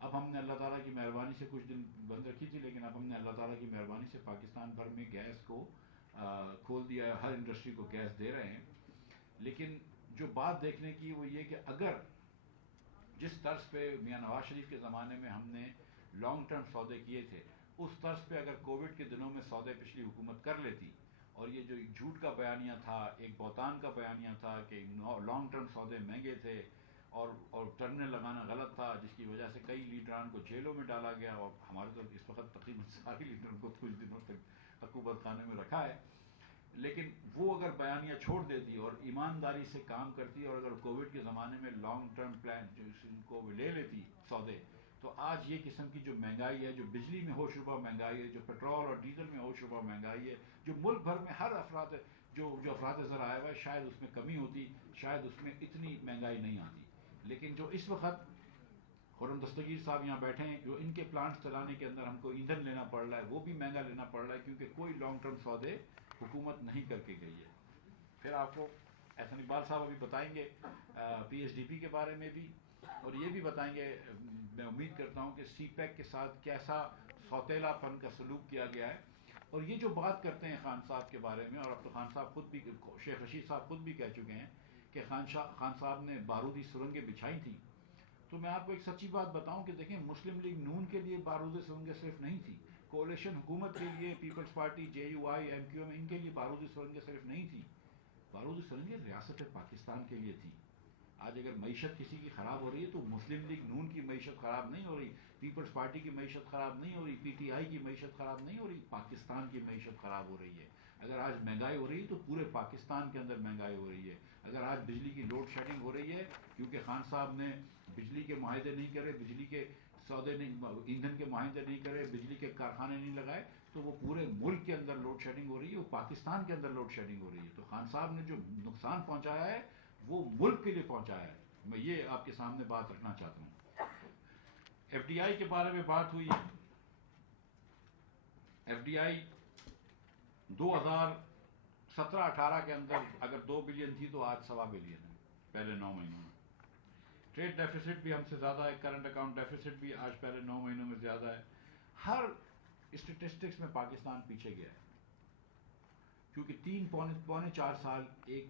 اب ہم نے اللہ تعالیٰ کی مہربانی سے کچھ دن بند رکھی تھی، لیکن اب ہم نے اللہ تعالیٰ کی مہربانی سے پاکستان بھر میں گیس کو کھول دیا ہے، ہر انڈسٹری کو گیس دے رہے ہیں. لیکن جو بات دیکھنے کی وہ یہ کہ اگر جس طرز پہ میاں نواز شریف کے زمانے میں ہم نے لانگ ٹرم سودے کیے تھے، اس طرز پہ اگر کووڈ کے دنوں میں سودے پچھلی حکومت کر لیتی، اور یہ جو جھوٹ کا بیانیہ تھا، ایک بہتان کا بیانیہ تھا کہ لانگ ٹرم سودے مہنگے تھے اور ٹرمینل لگانا غلط تھا، جس کی وجہ سے کئی لیڈران کو جیلوں میں ڈالا گیا، اور ہمارے تو اس وقت تقریباً سارے لیڈروں کو کچھ دنوں تک حکومت خانے میں رکھا ہے. لیکن وہ اگر بیانیہ چھوڑ دیتی اور ایمانداری سے کام کرتی، اور اگر کووڈ کے زمانے میں لانگ ٹرم پلان ان کو لے لیتی سودے، تو آج یہ قسم کی جو مہنگائی ہے، جو بجلی میں ہو شبہ مہنگائی ہے، جو پیٹرول اور ڈیزل میں ہو شبہ مہنگائی ہے، جو ملک بھر میں ہر افراد جو افراد زر آیا ہوا ہے، شاید اس میں کمی ہوتی، شاید اس میں اتنی مہنگائی نہیں آتی. لیکن جو اس وقت خرم دستگیر صاحب یہاں بیٹھے ہیں، جو ان کے پلانٹس چلانے کے اندر ہم کو ایندھن لینا پڑ رہا ہے، وہ بھی مہنگا لینا پڑ رہا ہے، کیونکہ کوئی لانگ ٹرم سودے حکومت نہیں کر کے گئی ہے. پھر آپ کو احسن اقبال صاحب ابھی بتائیں گے پی ایس ڈی پی کے بارے میں بھی، اور یہ بھی بتائیں گے، میں امید کرتا ہوں کہ سی پیک کے ساتھ کیسا سوتیلا پن کا سلوک کیا گیا ہے. اور یہ جو بات کرتے ہیں خان صاحب کے بارے میں، اور اب تو خان صاحب خود بھی، شیخ رشید صاحب خود بھی کہہ چکے ہیں کہ خان صاحب نے بارودی سرنگیں بچھائی تھیں. تو میں آپ کو ایک سچی بات بتاؤں کہ دیکھیں، مسلم لیگ نون کے لیے بارودی سرنگیں صرف نہیں تھی، کولیشن حکومت کے لیے، People's Party, J U I, M Q M, ان کے لیے بارودی سرنگیں صرف نہیں تھی، بارودی سرنگیں ریاست پاکستان کے لیے تھی. آج اگر معیشت کسی کی خراب ہو رہی ہے تو مسلم لیگ نون کی معیشت خراب نہیں ہو رہی، پیپلز پارٹی کی معیشت خراب نہیں ہو رہی، پی ٹی آئی کی معیشت خراب نہیں ہو رہی، پاکستان کی معیشت خراب ہو رہی ہے. اگر آج مہنگائی ہو رہی ہے تو پورے پاکستان کے اندر مہنگائی ہو رہی ہے. اگر آج بجلی کی لوڈ شیڈنگ ہو رہی ہے کیونکہ خان صاحب نے بجلی کے معاہدے نہیں کرے، بجلی کے سودے نہیں، ایندھن کے معاہدے نہیں کرے، بجلی کے کارخانے نہیں لگائے، تو وہ پورے ملک کے اندر لوڈ شیڈنگ ہو رہی ہے، وہ پاکستان کے اندر لوڈ شیڈنگ ہو رہی ہے. تو خان صاحب نے جو نقصان پہنچایا ہے وہ ملک کے لیے پہنچایا ہے. میں یہ آپ کے سامنے بات رکھنا چاہتا ہوں. ایف ڈی آئی کے بارے میں بات ہوئی. ایف ڈی آئی 2017-18 کے اندر اگر 2 بلین تھی تو آج 1.25 بلین ہے پہلے 9 مہینوں میں. ٹریڈ ڈیفیسٹ بھی ہم سے زیادہ ہے، کرنٹ اکاؤنٹ ڈیفیسٹ بھی آج پہلے 9 مہینوں میں زیادہ ہے. ہر اسٹیٹسٹکس میں پاکستان پیچھے گیا ہے، کیونکہ پونے 4 سال ایک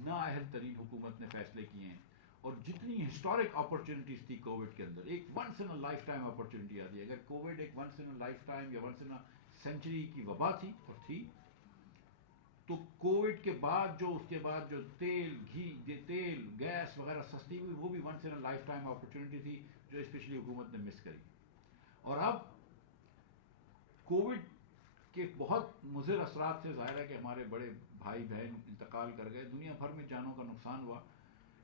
نااہل ترین حکومت نے فیصلے کیے ہیں. اور جتنی ہسٹورک اپرچونٹیز تھی کووڈ کے اندر، ایک once in lifetime opportunity آتی ہے. اگر کووڈ ایک ونس ان لائف ٹائم یا ونس ان سینچری کی وبا تھی اور تھی، تو کووڈ کے بعد جو اس کے بعد جو تیل گیس وغیرہ سستی ہوئی، وہ بھی once in lifetime opportunity تھی جو اس پچھلی حکومت نے مس کری. اور اب کووڈ کے بہت مضر اثرات سے ظاہر ہے کہ ہمارے بڑے بھائی بہن انتقال کر گئے، دنیا بھر میں جانوں کا نقصان ہوا،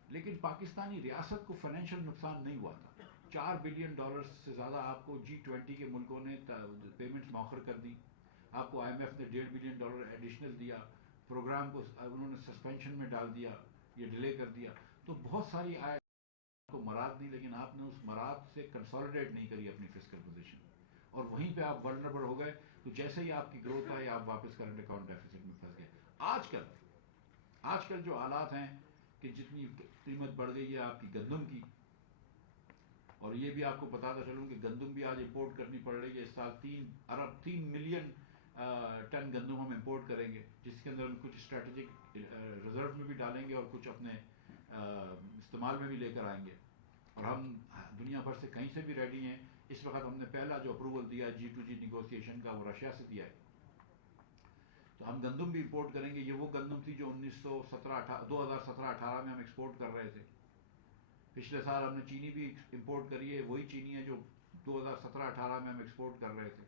لیکن پاکستانی ریاست کو فائنینشیل نقصان نہیں ہوا تھا. $4 بلین سے زیادہ آپ کو G20 کے ملکوں نے پیمنٹس مؤخر کر دی. آپ کو IMF نے $1.5 بلین ایڈیشنل دیا، پروگرام کو انہوں نے سسپینشن میں ڈال دیا، یہ ڈیلے کر دیا. تو بہت ساری آئے کو مراد دی، لیکن آپ نے اس مراد سے کنسالیڈیٹ نہیں کری اپنی فسکل پوزیشن، اور وہیں پہ آپ ولنریبل ہو گئے. تو جیسے ہی آپ کی گروتھ آئی، آپ واپس کرنٹ اکاؤنٹ ڈیفیسٹ میں پھنس گئے. آج کل جو حالات ہیں کہ جتنی قیمت بڑھ گئی ہے آپ کی گندم کی، اور یہ بھی آپ کو بتاتا چلوں کہ گندم بھی آج امپورٹ کرنی پڑ رہی ہے. اس سال 3 ملین ٹن گندم ہم امپورٹ کریں گے، جس کے اندر ہم کچھ اسٹریٹجک ریزرو میں بھی ڈالیں گے اور کچھ اپنے استعمال میں بھی لے کر آئیں گے. اور ہم دنیا بھر سے کہیں سے بھی ریڈی ہیں. اس وقت ہم نے پہلا جو اپروول دیا G2G نیگوسیشن کا، وہ رشیا سے دیا ہے. تو ہم گندم بھی امپورٹ کریں گے. یہ وہ گندم تھی جو 2017-18 میں ہم ایکسپورٹ کر رہے تھے. پچھلے سال ہم نے چینی بھی امپورٹ کری ہے، وہی چینی ہے جو 2017-18 میں ہم ایکسپورٹ کر رہے تھے.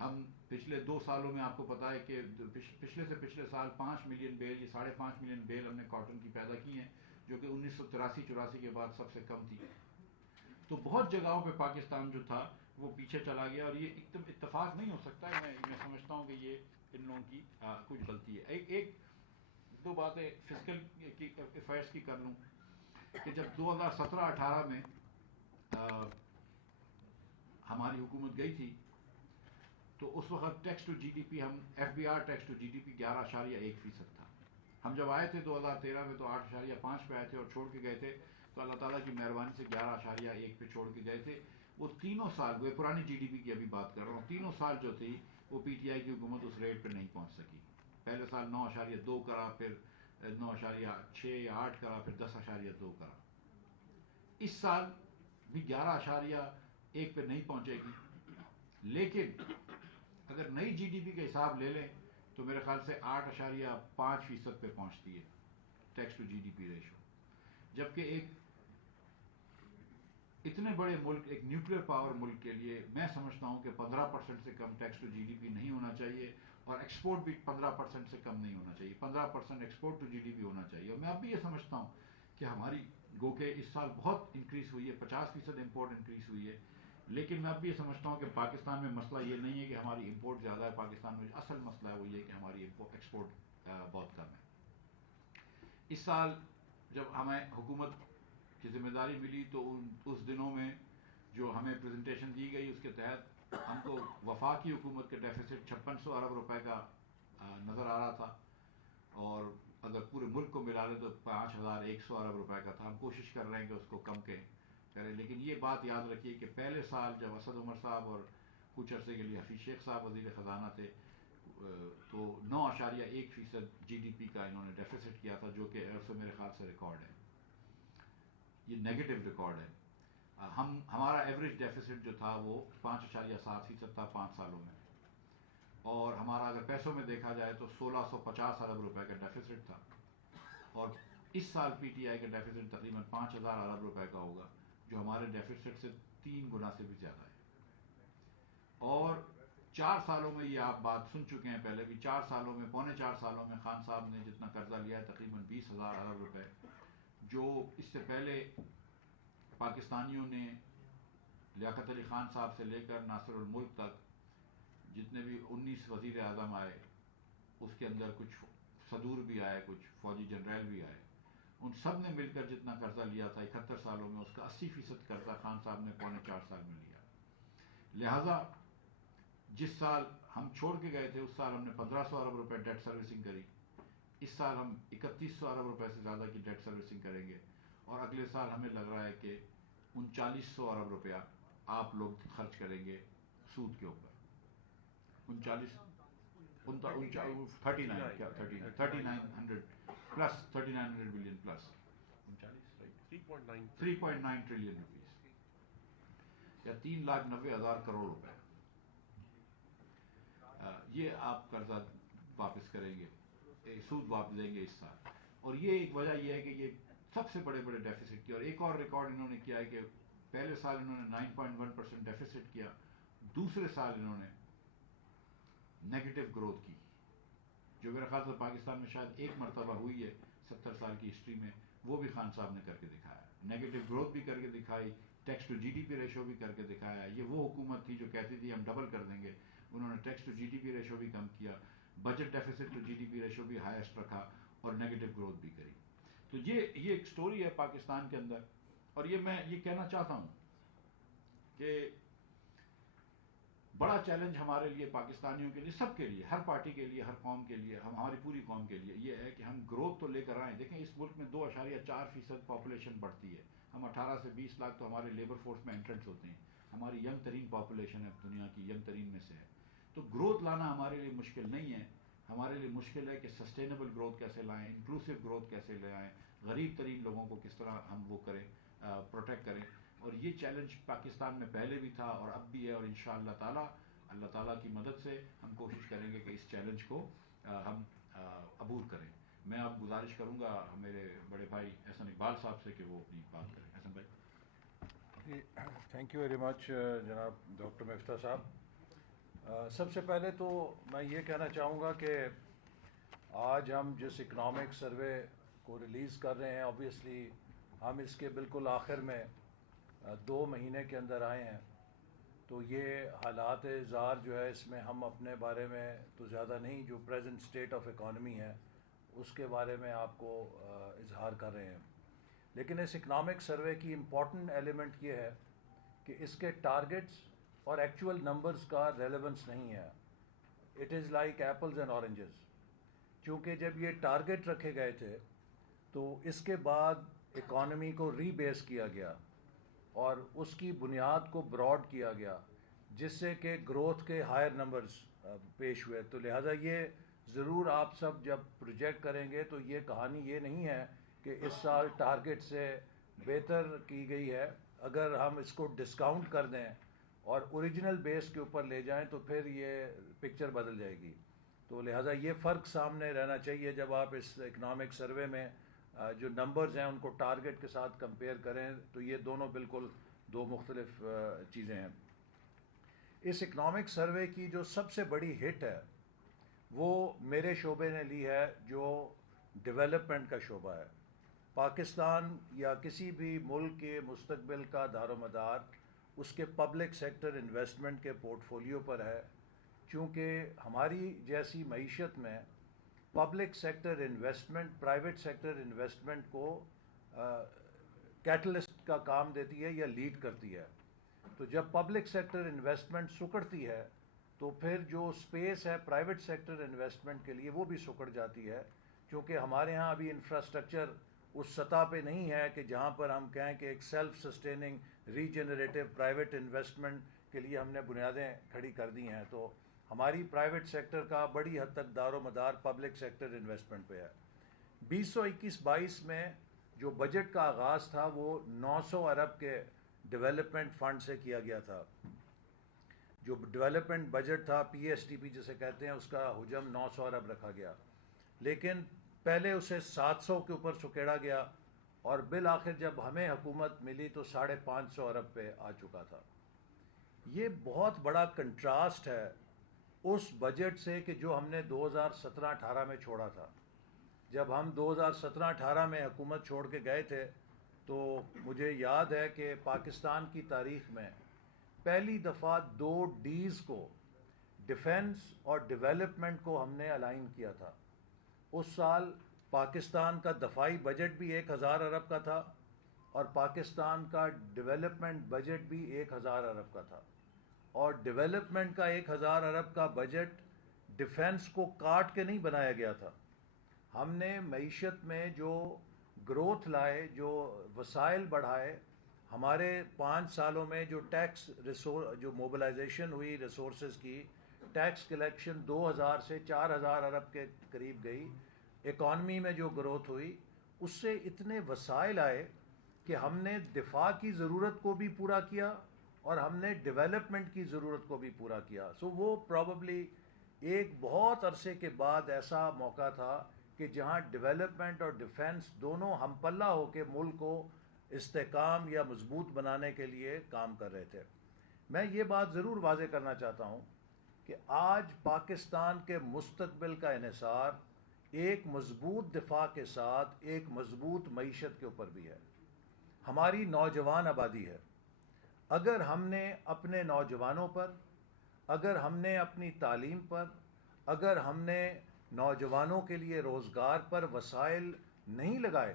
ہم پچھلے 2 سالوں میں آپ کو پتا ہے کہ پچھلے سے پچھلے سال 5 ملین بیل، یہ 5.5 ملین بیل ہم نے کاٹن کی پیدا کی ہیں، جو کہ 1983-84 کے بعد سب سے کم تھی. تو بہت جگہوں پہ پاکستان جو تھا وہ پیچھے چلا گیا، اور یہ ایک دم اتفاق نہیں ہو سکتا ہے. میں سمجھتا ہوں کہ یہ ان لوگوں کی کچھ غلطی ہے. ایک دو باتیں فسکل کی افیئرس کی کر لوں کہ جب 2017-18 میں ہماری حکومت گئی تھی تو اس وقت tax to G D P, ہم F B R tax to G D P 11.1% تھا. ہم جب آئے تھے 2013 میں تو 8.5 پہ آئے تھے اور چھوڑ کے گئے تھے. تو اللہ تعالیٰ کی مہربانی سے 11.1 پہ چھوڑ کے گئے تھے. وہ تینوں سال, وہ پرانی جی ڈی پی کی ابھی بات کر رہا ہوں, تینوں سال جو تھی وہ پی ٹی آئی کی حکومت اس ریٹ پہ نہیں پہنچ سکی. پہلے سال 9.2 کرا, پھر 9.6 یا 8 کرا, پھر 10.2 کرا. اس سال بھی 11.1 پہ نہیں پہنچے گی, لیکن اگر نئی جی ڈی پی کا حساب لے لیں تو میرے خیال سے 8.5% پہ پہنچتی ہے tax to G D P ratio. جبکہ ایک اتنے بڑے ملک, ایک نیوکلیر پاور ملک کے لیے میں سمجھتا ہوں کہ 15% سے کم tax to G D P نہیں ہونا چاہیے, اور ایکسپورٹ بھی 15% سے کم نہیں ہونا چاہیے. 15% export to G D P ہونا چاہیے. اور میں اب بھی یہ سمجھتا ہوں کہ ہماری گو کہ اس سال بہت انکریز ہوئی ہے, 50% امپورٹ انکریز ہوئی ہے, لیکن میں اب بھی یہ سمجھتا ہوں کہ پاکستان میں مسئلہ یہ نہیں ہے کہ ہماری امپورٹ زیادہ ہے. پاکستان میں اصل مسئلہ ہے وہ یہ کہ ہماری ایکسپورٹ بہت کم ہے. اس سال جب ہمیں حکومت کی ذمہ داری ملی تو اس دنوں میں جو ہمیں پریزنٹیشن دی گئی اس کے تحت ہم کو وفاقی حکومت کے ڈیفیسٹ 5600 ارب روپے کا نظر آ رہا تھا, اور اگر پورے ملک کو ملا لیں تو 5100 ارب روپے کا تھا. ہم کوشش کر رہے ہیں کہ اس کو کم کریں, لیکن یہ بات یاد رکھیے کہ پہلے سال جب اسد عمر صاحب اور کچھ عرصے کے لیے حفیظ شیخ صاحب وزیر خزانہ تھے تو 9.1% جی ڈی پی کا انہوں نے ڈیفیسٹ کیا تھا, جو کہ میرے خیال سے ریکارڈ ہے, یہ نیگیٹو ریکارڈ ہے. ہمارا ایوریج ڈیفیسٹ جو تھا وہ 5.7% تھا 5 سالوں میں, اور ہمارا اگر پیسوں میں دیکھا جائے تو 1650 ارب روپے کا ڈیفیسٹ تھا, اور اس سال پی ٹی آئی کا ڈیفیسٹ تقریباً 5000 ارب روپے کا ہوگا, جو ہمارے ڈیفیسٹ سے 3 گنا سے بھی زیادہ ہے. اور 4 سالوں میں, یہ آپ بات سن چکے ہیں پہلے بھی, 4 سالوں میں, پونے 4 سالوں میں خان صاحب نے جتنا قرضہ لیا ہے تقریباً 20,000 ارب روپے, جو اس سے پہلے پاکستانیوں نے لیاقت علی خان صاحب سے لے کر ناصر الملک تک جتنے بھی 19 وزیر اعظم آئے, اس کے اندر کچھ صدور بھی آئے, کچھ فوجی جنرل بھی آئے, ان سب نے مل کر جتنا قرضہ لیا تھا 71 سالوں میں, اس کا 80% قرضہ خان صاحب نے پونے 4 سال میں لیا. لہذا جس سال ہم چھوڑ کے گئے تھے اس سال ہم نے 1500 ارب روپے ڈیٹ سروسنگ کری, اس سال ہم 3100 ارب روپے سے زیادہ کی ڈیٹ سروسنگ کریں گے, اور اگلے سال ہمیں لگ رہا ہے کہ 3900 ارب روپیہ آپ لوگ خرچ کریں گے سود کے اوپر. 3900 بلین پلس 3.9 ٹریلین روپیز, یا 3,90,000 کروڑ روپے, یہ آپ قرضہ واپس کریں گے, سود واپس دیں گے اس سال. اور یہ ایک وجہ یہ ہے کہ یہ سب سے بڑے بڑے ڈیفیسٹ کیا, اور ایک اور ریکارڈ انہوں نے کیا ہے کہ پہلے سال انہوں نے 9.1% ڈیفیسٹ کیا, دوسرے سال انہوں نے نیگیٹو گروتھ کی, جو میرے خیال سے پاکستان میں شاید ایک مرتبہ ہوئی ہے 70 سال کی ہسٹری میں, وہ بھی خان صاحب نے کر کے دکھایا. نیگیٹو گروتھ بھی کر کے دکھائی, tax to G D P ratio بھی کر کے دکھایا. یہ وہ حکومت تھی جو کہتی تھی ہم ڈبل کر دیں گے, انہوں نے tax to G D P ratio بھی کم کیا, budget deficit to G D P ratio بھی ہائیسٹ رکھا, اور نیگیٹو گروتھ بھی کری. تو یہ ایک سٹوری ہے پاکستان کے اندر. اور یہ میں یہ کہنا چاہتا ہوں کہ بڑا چیلنج ہمارے لیے, پاکستانیوں کے لیے, سب کے لیے, ہر پارٹی کے لیے, ہر قوم کے لیے, ہماری پوری قوم کے لیے یہ ہے کہ ہم گروتھ تو لے کر آئیں. دیکھیں اس ملک میں 2.4% پاپولیشن بڑھتی ہے, ہم 18 سے 20 لاکھ تو ہمارے لیبر فورس میں انٹرنٹس ہوتے ہیں, ہماری ینگ ترین پاپولیشن ہے, دنیا کی ینگ ترین میں سے ہے. تو گروتھ لانا ہمارے لیے مشکل نہیں ہے, ہمارے لیے مشکل ہے کہ سسٹینیبل گروتھ کیسے لائیں, انکلوسیو گروتھ کیسے لے آئیں, غریب ترین لوگوں کو کس طرح ہم وہ کریں, پروٹیکٹ کریں. اور یہ چیلنج پاکستان میں پہلے بھی تھا اور اب بھی ہے, اور انشاءاللہ تعالی اللہ تعالیٰ کی مدد سے ہم کوشش کریں گے کہ اس چیلنج کو ہم عبور کریں. میں اب گزارش کروں گا میرے بڑے بھائی احسن اقبال صاحب سے کہ وہ اپنی بات کریں. احسن بھائی. تھینک یو ویری مچ جناب ڈاکٹر مفتاح صاحب. سب سے پہلے تو میں یہ کہنا چاہوں گا کہ آج ہم جس اکنامک سروے کو ریلیز کر رہے ہیں, آبویسلی ہم اس کے بالکل آخر میں 2 مہینے کے اندر آئے ہیں, تو یہ حالات زار جو ہے اس میں ہم اپنے بارے میں تو زیادہ نہیں, جو پریزنٹ اسٹیٹ آف اکانومی ہے اس کے بارے میں آپ کو اظہار کر رہے ہیں. لیکن اس اکنامک سروے کی امپورٹنٹ ایلیمنٹ یہ ہے کہ اس کے ٹارگٹس اور ایکچول نمبرز کا ریلیونس نہیں ہے. It is like apples and oranges. چونکہ جب یہ ٹارگٹ رکھے گئے تھے تو اس کے بعد اکانومی کو ری بیس کیا گیا اور اس کی بنیاد کو براڈ کیا گیا، جس سے کہ گروتھ کے ہائر نمبرز پیش ہوئے. تو لہٰذا یہ ضرور آپ سب جب پروجیکٹ کریں گے تو یہ کہانی یہ نہیں ہے کہ اس سال ٹارگٹ سے بہتر کی گئی ہے. اگر ہم اس کو ڈسکاؤنٹ کر دیں اور اوریجنل بیس کے اوپر لے جائیں تو پھر یہ پکچر بدل جائے گی. تو لہٰذا یہ فرق سامنے رہنا چاہیے جب آپ اس اکنامک سروے میں جو نمبرز ہیں ان کو ٹارگٹ کے ساتھ کمپیئر کریں تو یہ دونوں بالکل دو مختلف چیزیں ہیں. اس اکنامک سروے کی جو سب سے بڑی ہٹ ہے وہ میرے شعبے نے لی ہے، جو ڈیولپمنٹ کا شعبہ ہے. پاکستان یا کسی بھی ملک کے مستقبل کا دار و مدار اس کے پبلک سیکٹر انویسٹمنٹ کے پورٹ فولیو پر ہے. چونکہ ہماری جیسی معیشت میں public sector investment private sector investment کو کیٹلسٹ کا کام دیتی ہے یا لیڈ کرتی ہے. تو جب پبلک سیکٹر انویسٹمنٹ سکڑتی ہے تو پھر جو سپیس ہے پرائیویٹ سیکٹر انویسٹمنٹ کے لیے وہ بھی سکڑ جاتی ہے. کیونکہ ہمارے ہاں ابھی انفراسٹرکچر اس سطح پہ نہیں ہے کہ جہاں پر ہم کہیں کہ ایک self sustaining regenerative private investment کے لیے ہم نے بنیادیں کھڑی کر دی ہیں. تو ہماری پرائیویٹ سیکٹر کا بڑی حد تک دار و مدار پبلک سیکٹر انویسٹمنٹ پہ ہے. 2021-22 میں جو بجٹ کا آغاز تھا وہ 900 ارب کے ڈیولپمنٹ فنڈ سے کیا گیا تھا. جو ڈیولپمنٹ بجٹ تھا پی ایس ٹی پی جسے کہتے ہیں، اس کا حجم 900 ارب رکھا گیا. لیکن پہلے اسے 700 کے اوپر سکیڑا گیا اور بالآخر جب ہمیں حکومت ملی تو 550 ارب پہ آ چکا تھا. یہ بہت بڑا کنٹراسٹ ہے اس بجٹ سے کہ جو ہم نے 2017-18 میں چھوڑا تھا. جب ہم 2017-18 میں حکومت چھوڑ کے گئے تھے تو مجھے یاد ہے کہ پاکستان کی تاریخ میں پہلی دفعہ 2 ڈیز کو، ڈیفنس اور ڈیولپمنٹ کو ہم نے الائن کیا تھا. اس سال پاکستان کا دفاعی بجٹ بھی 1000 ارب کا تھا اور پاکستان کا ڈیولپمنٹ بجٹ بھی 1000 ارب کا تھا. اور ڈیولپمنٹ کا 1000 ارب کا بجٹ ڈیفنس کو کاٹ کے نہیں بنایا گیا تھا. ہم نے معیشت میں جو گروتھ لائے، جو وسائل بڑھائے، ہمارے 5 سالوں میں جو ٹیکس جو موبلائزیشن ہوئی ریسورسز کی، ٹیکس کلیکشن 2000 سے 4000 ارب کے قریب گئی. اکانومی میں جو گروتھ ہوئی اس سے اتنے وسائل آئے کہ ہم نے دفاع کی ضرورت کو بھی پورا کیا اور ہم نے ڈیولپمنٹ کی ضرورت کو بھی پورا کیا. سو وہ پرابیبلی ایک بہت عرصے کے بعد ایسا موقع تھا کہ جہاں ڈیولپمنٹ اور ڈیفنس دونوں ہم پلہ ہو کے ملک کو استحکام یا مضبوط بنانے کے لیے کام کر رہے تھے. میں یہ بات ضرور واضح کرنا چاہتا ہوں کہ آج پاکستان کے مستقبل کا انحصار ایک مضبوط دفاع کے ساتھ ایک مضبوط معیشت کے اوپر بھی ہے. ہماری نوجوان آبادی ہے. اگر ہم نے اپنے نوجوانوں پر، اگر ہم نے اپنی تعلیم پر، اگر ہم نے نوجوانوں کے لیے روزگار پر وسائل نہیں لگائے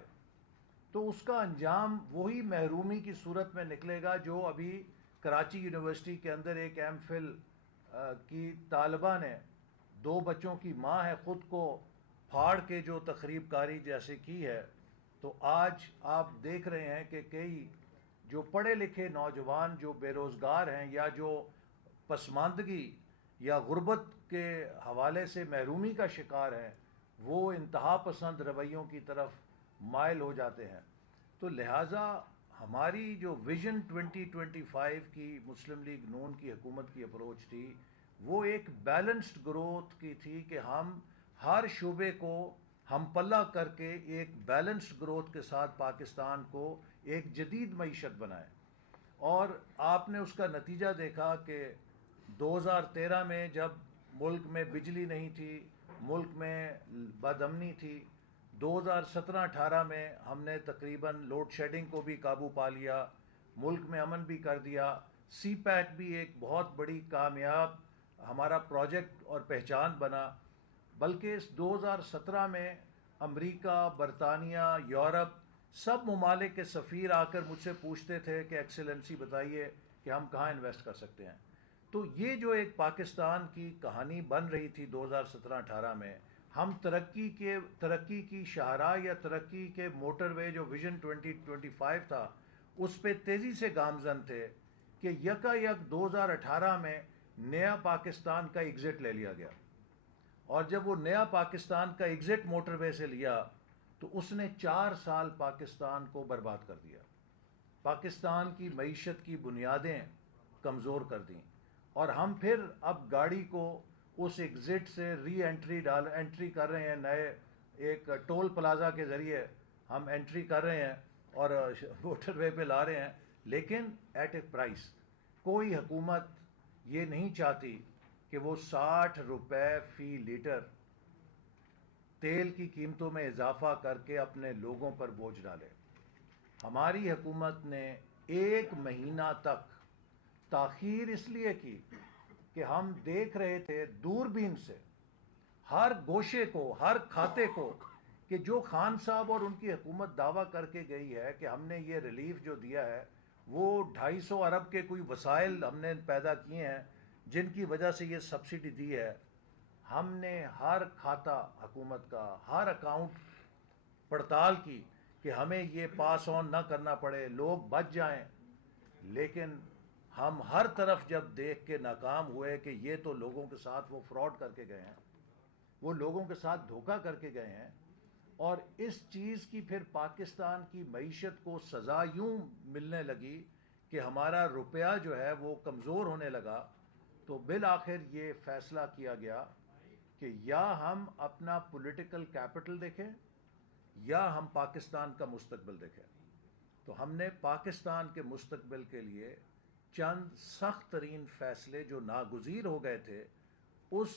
تو اس کا انجام وہی محرومی کی صورت میں نکلے گا جو ابھی کراچی یونیورسٹی کے اندر ایک ایم فل کی طالبہ نے 2 بچوں کی ماں ہے، خود کو پھاڑ کے جو تخریب کاری جیسے کی ہے. تو آج آپ دیکھ رہے ہیں کہ کئی جو پڑھے لکھے نوجوان جو بے روزگار ہیں یا جو پسماندگی یا غربت کے حوالے سے محرومی کا شکار ہیں، وہ انتہا پسند رویوں کی طرف مائل ہو جاتے ہیں. تو لہٰذا ہماری جو ویژن 2025 کی مسلم لیگ نون کی حکومت کی اپروچ تھی وہ ایک بیلنسڈ گروتھ کی تھی کہ ہم ہر شعبے کو ہم پلہ کر کے ایک بیلنسڈ گروتھ کے ساتھ پاکستان کو ایک جدید معیشت بنائے. اور آپ نے اس کا نتیجہ دیکھا کہ 2013 میں جب ملک میں بجلی نہیں تھی، ملک میں بد امنی تھی، 2017-18 میں ہم نے تقریباً لوڈ شیڈنگ کو بھی قابو پا لیا، ملک میں امن بھی کر دیا. سی پیک بھی ایک بہت بڑی کامیاب ہمارا پروجیکٹ اور پہچان بنا. بلکہ اس 2017 میں امریکہ، برطانیہ، یورپ سب ممالک کے سفیر آ کر مجھ سے پوچھتے تھے کہ ایکسیلنسی بتائیے کہ ہم کہاں انویسٹ کر سکتے ہیں. تو یہ جو ایک پاکستان کی کہانی بن رہی تھی 2017-18 میں، ہم ترقی کی شاہراہ یا ترقی کے موٹر وے جو ویژن 2025 تھا اس پہ تیزی سے گامزن تھے کہ یک 2018 میں نیا پاکستان کا ایگزٹ لے لیا گیا، اور جب وہ نیا پاکستان کا ایگزٹ موٹر وے سے لیا تو اس نے 4 سال پاکستان کو برباد کر دیا، پاکستان کی معیشت کی بنیادیں کمزور کر دیں، اور ہم پھر اب گاڑی کو اس ایگزٹ سے انٹری کر رہے ہیں، نئے ایک ٹول پلازا کے ذریعے ہم انٹری کر رہے ہیں اور موٹر وے پہ لا رہے ہیں، لیکن ایٹ اے پرائس۔ کوئی حکومت یہ نہیں چاہتی کہ وہ 60 روپے فی لیٹر تیل کی قیمتوں میں اضافہ کر کے اپنے لوگوں پر بوجھ ڈالے۔ ہماری حکومت نے 1 مہینہ تک تاخیر اس لیے کی کہ ہم دیکھ رہے تھے دوربین سے ہر گوشے کو، ہر کھاتے کو، کہ جو خان صاحب اور ان کی حکومت دعویٰ کر کے گئی ہے کہ ہم نے یہ ریلیف جو دیا ہے وہ 250 ارب کے کوئی وسائل ہم نے پیدا کیے ہیں جن کی وجہ سے یہ سبسڈی دی ہے۔ ہم نے ہر کھاتا حکومت کا، ہر اکاؤنٹ پڑتال کی کہ ہمیں یہ پاس آن نہ کرنا پڑے، لوگ بچ جائیں، لیکن ہم ہر طرف جب دیکھ کے ناکام ہوئے کہ یہ تو لوگوں کے ساتھ وہ فراڈ کر کے گئے ہیں، وہ لوگوں کے ساتھ دھوکہ کر کے گئے ہیں، اور اس چیز کی پھر پاکستان کی معیشت کو سزا یوں ملنے لگی کہ ہمارا روپیہ جو ہے وہ کمزور ہونے لگا، تو بالآخر یہ فیصلہ کیا گیا کہ یا ہم اپنا پولیٹیکل کیپٹل دیکھیں یا ہم پاکستان کا مستقبل دیکھیں۔ تو ہم نے پاکستان کے مستقبل کے لیے چند سخت ترین فیصلے جو ناگزیر ہو گئے تھے اس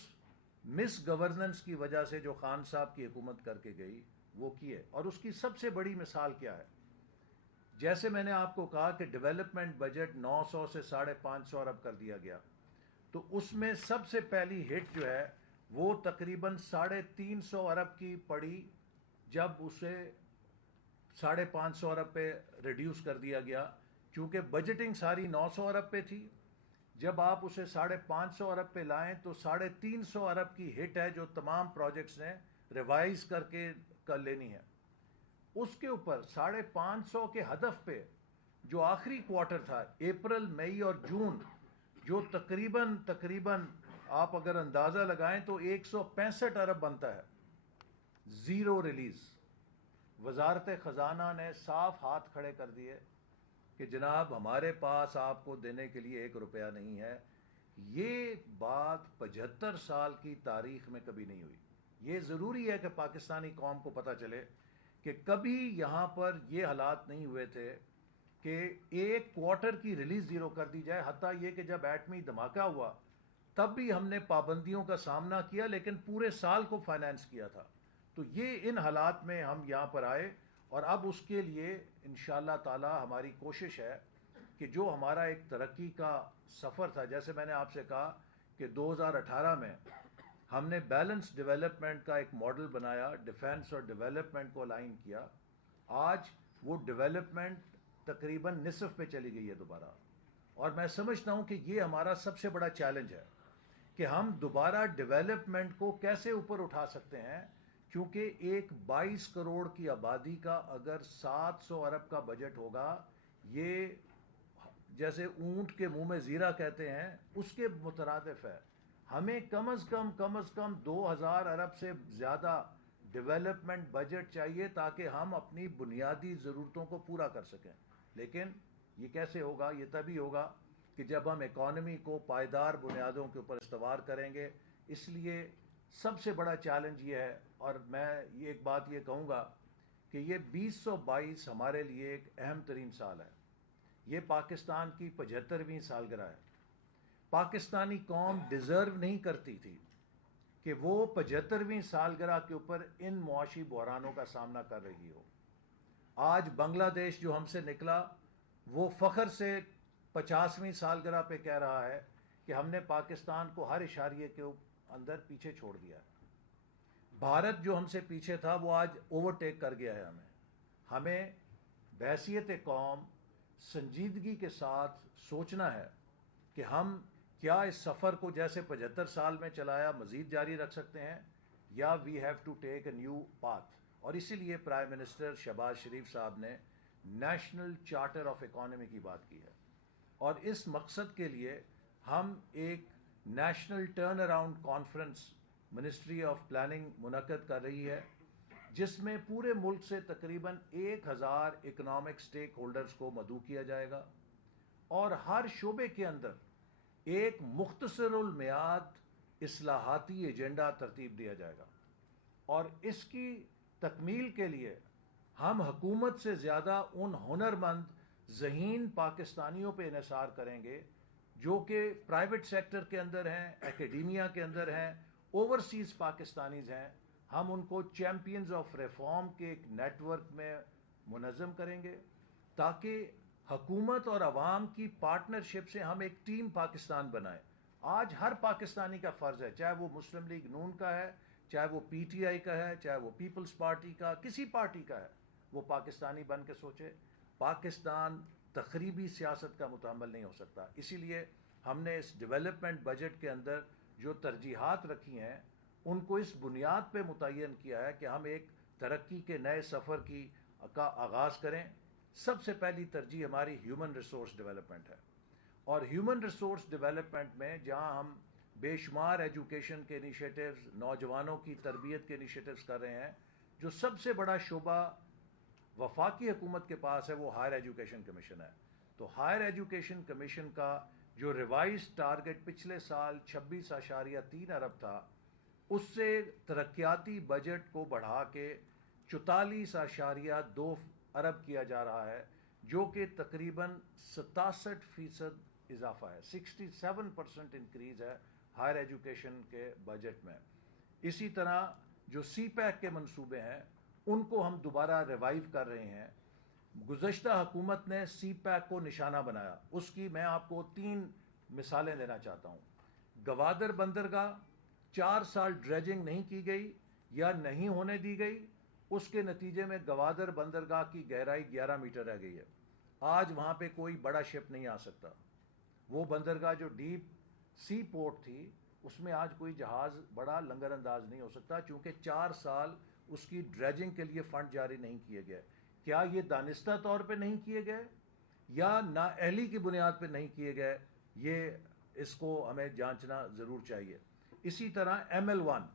مس گورننس کی وجہ سے جو خان صاحب کی حکومت کر کے گئی وہ کیے، اور اس کی سب سے بڑی مثال کیا ہے؟ جیسے میں نے آپ کو کہا کہ ڈیولپمنٹ بجٹ 900 سے 550 ارب کر دیا گیا، تو اس میں سب سے پہلی ہٹ جو ہے وہ تقریباً 350 ارب کی پڑی جب اسے 550 ارب پہ ریڈیوس کر دیا گیا، چونکہ بجٹنگ ساری 900 ارب پہ تھی۔ جب آپ اسے 550 ارب پہ لائیں تو 350 ارب کی ہٹ ہے جو تمام پروجیکٹس نے ریوائز کر کے لینی ہے۔ اس کے اوپر 550 کے ہدف پہ جو آخری کوارٹر تھا، اپریل، مئی اور جون، جو تقریباً آپ اگر اندازہ لگائیں تو 165 ارب بنتا ہے، زیرو ریلیز۔ وزارت خزانہ نے صاف ہاتھ کھڑے کر دیے کہ جناب ہمارے پاس آپ کو دینے کے لیے 1 روپیہ نہیں ہے۔ یہ بات 75 سال کی تاریخ میں کبھی نہیں ہوئی۔ یہ ضروری ہے کہ پاکستانی قوم کو پتہ چلے کہ کبھی یہاں پر یہ حالات نہیں ہوئے تھے کہ 1 کوارٹر کی ریلیز زیرو کر دی جائے، حتیٰ یہ کہ جب ایٹمی دھماکہ ہوا تب بھی ہم نے پابندیوں کا سامنا کیا لیکن پورے سال کو فائنانس کیا تھا۔ تو یہ ان حالات میں ہم یہاں پر آئے، اور اب اس کے لیے انشاءاللہ تعالی ہماری کوشش ہے کہ جو ہمارا ایک ترقی کا سفر تھا، جیسے میں نے آپ سے کہا کہ 2018 میں ہم نے بیلنس ڈیولپمنٹ کا ایک ماڈل بنایا، ڈیفنس اور ڈیولپمنٹ کو الائن کیا۔ آج وہ ڈیولپمنٹ تقریباً نصف پہ چلی گئی ہے دوبارہ، اور میں سمجھتا ہوں کہ یہ ہمارا سب سے بڑا چیلنج ہے کہ ہم دوبارہ ڈیولپمنٹ کو کیسے اوپر اٹھا سکتے ہیں، کیونکہ ایک 22 کروڑ کی آبادی کا اگر 700 ارب کا بجٹ ہوگا، یہ جیسے اونٹ کے منہ میں زیرہ کہتے ہیں اس کے مترادف ہے۔ ہمیں کم از کم 2000 ارب سے زیادہ ڈیولپمنٹ بجٹ چاہیے تاکہ ہم اپنی بنیادی ضرورتوں کو پورا کر سکیں۔ لیکن یہ کیسے ہوگا؟ یہ تبھی ہوگا کہ جب ہم اکانومی کو پائیدار بنیادوں کے اوپر استوار کریں گے۔ اس لیے سب سے بڑا چیلنج یہ ہے، اور میں ایک بات یہ کہوں گا کہ یہ 2022 ہمارے لیے ایک اہم ترین سال ہے۔ یہ پاکستان کی 75ویں سالگرہ ہے۔ پاکستانی قوم ڈیزرو نہیں کرتی تھی کہ وہ 75ویں سالگرہ کے اوپر ان معاشی بحرانوں کا سامنا کر رہی ہو۔ آج بنگلہ دیش جو ہم سے نکلا وہ فخر سے 50ویں سالگرہ پہ کہہ رہا ہے کہ ہم نے پاکستان کو ہر اشاریے کے اندر پیچھے چھوڑ دیا ہے۔ بھارت جو ہم سے پیچھے تھا وہ آج اوورٹیک کر گیا ہے ہمیں بحیثیت قوم سنجیدگی کے ساتھ سوچنا ہے کہ ہم کیا اس سفر کو جیسے 75 سال میں چلایا مزید جاری رکھ سکتے ہیں، یا we have to take a new path. اور اسی لیے پرائم منسٹر شہباز شریف صاحب نے نیشنل چارٹر آف اکانومی کی بات کی ہے. اور اس مقصد کے لیے ہم ایک national turn around conference ministry of planning منعقد کر رہی ہے، جس میں پورے ملک سے تقریباً 1000 اکنامک سٹیک ہولڈرز کو مدعو کیا جائے گا، اور ہر شعبے کے اندر ایک مختصر المیعاد اصلاحاتی ایجنڈا ترتیب دیا جائے گا. اور اس کی تکمیل کے لیے ہم حکومت سے زیادہ ان ہنرمند ذہین پاکستانیوں پہ انحصار کریں گے جو کہ پرائیویٹ سیکٹر کے اندر ہیں، اکیڈیمیا کے اندر ہیں، اوورسیز پاکستانیز ہیں. ہم ان کو چیمپئنز آف ریفارم کے ایک نیٹ ورک میں منظم کریں گے تاکہ حکومت اور عوام کی پارٹنرشپ سے ہم ایک ٹیم پاکستان بنائیں. آج ہر پاکستانی کا فرض ہے، چاہے وہ مسلم لیگ نون کا ہے، چاہے وہ پی ٹی آئی کا ہے، چاہے وہ پیپلز پارٹی کا، کسی پارٹی کا ہے، وہ پاکستانی بن کے سوچے. پاکستان تخریبی سیاست کا متحمل نہیں ہو سکتا. اسی لیے ہم نے اس ڈیولپمنٹ بجٹ کے اندر جو ترجیحات رکھی ہیں ان کو اس بنیاد پہ متعین کیا ہے کہ ہم ایک ترقی کے نئے سفر کا آغاز کریں. سب سے پہلی ترجیح ہماری ہیومن ریسورس ڈیولپمنٹ ہے. اور ہیومن ریسورس ڈیولپمنٹ میں جہاں ہم بے شمار ایجوکیشن کے انیشیٹوز، نوجوانوں کی تربیت کے انیشیٹوز کر رہے ہیں، جو سب سے بڑا شعبہ وفاقی حکومت کے پاس ہے وہ ہائر ایجوکیشن کمیشن ہے. تو ہائر ایجوکیشن کمیشن کا جو ریوائز ٹارگٹ پچھلے سال 26.3 ارب تھا، اس سے ترقیاتی بجٹ کو بڑھا کے 44.2 ارب کیا جا رہا ہے، جو کہ تقریباً 67% اضافہ ہے، 67% انکریز ہے ہائر ایجوکیشن کے بجٹ میں. اسی طرح جو سی پیک کے منصوبے ہیں ان کو ہم دوبارہ ریوائیو کر رہے ہیں. گزشتہ حکومت نے سی پیک کو نشانہ بنایا، اس کی میں آپ کو 3 مثالیں دینا چاہتا ہوں. گوادر بندرگاہ 4 سال ڈریجنگ نہیں کی گئی یا نہیں ہونے دی گئی، اس کے نتیجے میں گوادر بندرگاہ کی گہرائی 11 میٹر رہ گئی ہے. آج وہاں پہ کوئی بڑا شپ نہیں آ سکتا. وہ بندرگاہ جو ڈیپ سی پورٹ تھی اس میں آج کوئی جہاز بڑا لنگر انداز نہیں ہو سکتا، چونکہ 4 سال اس کی ڈریجنگ کے لیے فنڈ جاری نہیں کیے گئے. کیا یہ دانستہ طور پہ نہیں کیے گئے یا نااہلی کی بنیاد پہ نہیں کیے گئے؟ یہ اس کو ہمیں جانچنا ضرور چاہیے. اسی طرح ML1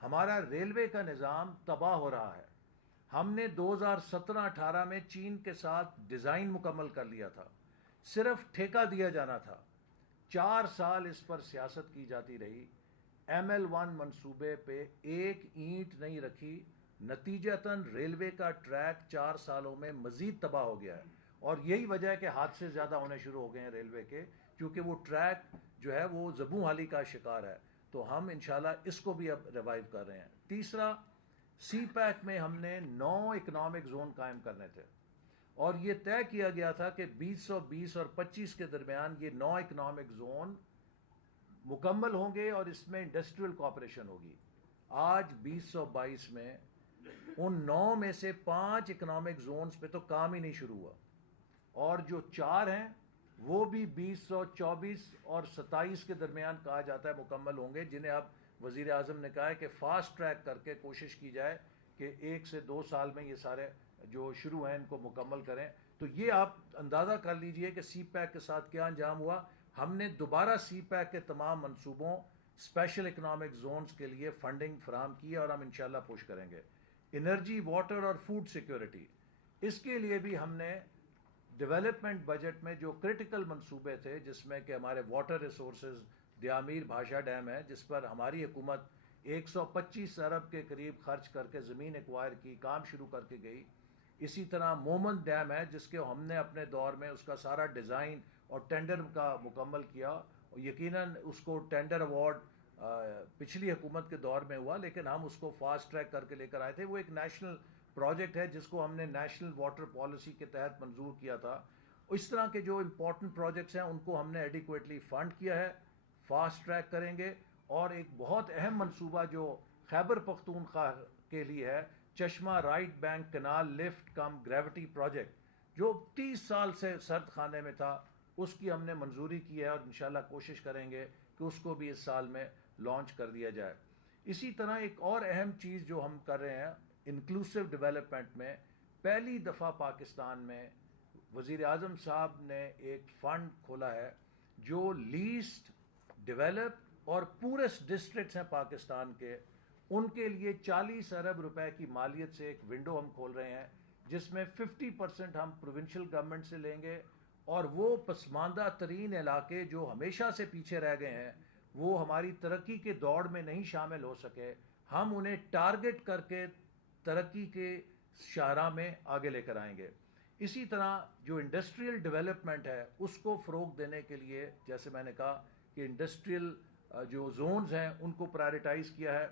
ہمارا ریلوے کا نظام تباہ ہو رہا ہے. ہم نے 2017-18 میں چین کے ساتھ ڈیزائن مکمل کر لیا تھا، صرف ٹھیکہ دیا جانا تھا. 4 سال اس پر سیاست کی جاتی رہی، ML1 منصوبے پہ ایک اینٹ نہیں رکھی. نتیجتاً ریلوے کا ٹریک 4 سالوں میں مزید تباہ ہو گیا ہے. اور یہی وجہ ہے کہ حادثے زیادہ ہونے شروع ہو گئے ہیں ریلوے کے، کیونکہ وہ ٹریک جو ہے وہ زبوں حالی کا شکار ہے. تو ہم انشاءاللہ اس کو بھی اب ریوائیو کر رہے ہیں. تیسرا، سی پیک میں ہم نے 9 اکنامک زون قائم کرنے تھے، اور یہ طے کیا گیا تھا کہ 2020 اور 25 کے درمیان یہ 9 اکنامک زون مکمل ہوں گے اور اس میں انڈسٹریل کوآپریشن ہوگی. آج 2022 میں ان 9 میں سے 5 اکنامک زونز پہ تو کام ہی نہیں شروع ہوا، اور جو 4 ہیں وہ بھی 2024 اور 27 کے درمیان کہا جاتا ہے مکمل ہوں گے، جنہیں اب وزیر اعظم نے کہا ہے کہ فاسٹ ٹریک کر کے کوشش کی جائے کہ 1 سے 2 سال میں یہ سارے جو شروع ہیں ان کو مکمل کریں. تو یہ آپ اندازہ کر لیجئے کہ سی پیک کے ساتھ کیا انجام ہوا. ہم نے دوبارہ سی پیک کے تمام منصوبوں، اسپیشل اکنامک زونز کے لیے فنڈنگ فراہم کی اور ہم انشاءاللہ پوش کریں گے. انرجی، واٹر اور فوڈ سیکیورٹی، اس کے لیے بھی ہم نے ڈیولپمنٹ بجٹ میں جو کرٹیکل منصوبے تھے، جس میں کہ ہمارے واٹر ریسورسز، دیامیر بھاشا ڈیم ہے جس پر ہماری حکومت 125 ارب کے قریب خرچ کر کے زمین ایکوائر کی، کام شروع کر کے گئی. اسی طرح مومن ڈیم ہے جس کے ہم نے اپنے دور میں اس کا سارا ڈیزائن اور ٹینڈر کا مکمل کیا، اور یقیناً اس کو ٹینڈر ایوارڈ پچھلی حکومت کے دور میں ہوا، لیکن ہم اس کو فاسٹ ٹریک کر کے لے کر آئے تھے. وہ ایک نیشنل پروجیکٹ ہے جس کو ہم نے نیشنل واٹر پالیسی کے تحت منظور کیا تھا. اس طرح کے جو امپورٹنٹ پروجیکٹس ہیں ان کو ہم نے ایڈیکویٹلی فنڈ کیا ہے، فاسٹ ٹریک کریں گے. اور ایک بہت اہم منصوبہ جو خیبر پختونخوا کے لیے ہے، چشمہ رائٹ بینک کنال لفٹ کم گریوٹی پروجیکٹ، جو 30 سال سے سرد خانے میں تھا، اس کی ہم نے منظوری کی ہے اور انشاءاللہ کوشش کریں گے کہ اس کو بھی اس سال میں لانچ کر دیا جائے. اسی طرح ایک اور اہم چیز جو ہم کر رہے ہیں انکلوسیو ڈیولپمنٹ میں، پہلی دفعہ پاکستان میں وزیر اعظم صاحب نے ایک فنڈ کھولا ہے جو لیسٹ ڈیولپ اور پورسٹ ڈسٹرکٹس ہیں پاکستان کے، ان کے لیے 40 ارب روپے کی مالیت سے ایک ونڈو ہم کھول رہے ہیں، جس میں 50% ہم پروونشل گورنمنٹ سے لیں گے، اور وہ پسماندہ ترین علاقے جو ہمیشہ سے پیچھے رہ گئے ہیں، وہ ہماری ترقی کے دوڑ میں نہیں شامل ہو سکے، ہم انہیں ٹارگٹ کر کے ترقی کے شاہراہ میں آگے لے کر آئیں گے۔ اسی طرح جو انڈسٹریل ڈیولپمنٹ ہے اس کو فروغ دینے کے لیے، جیسے میں نے کہا کہ انڈسٹریل جو زونز ہیں ان کو پرائرٹائز کیا ہے۔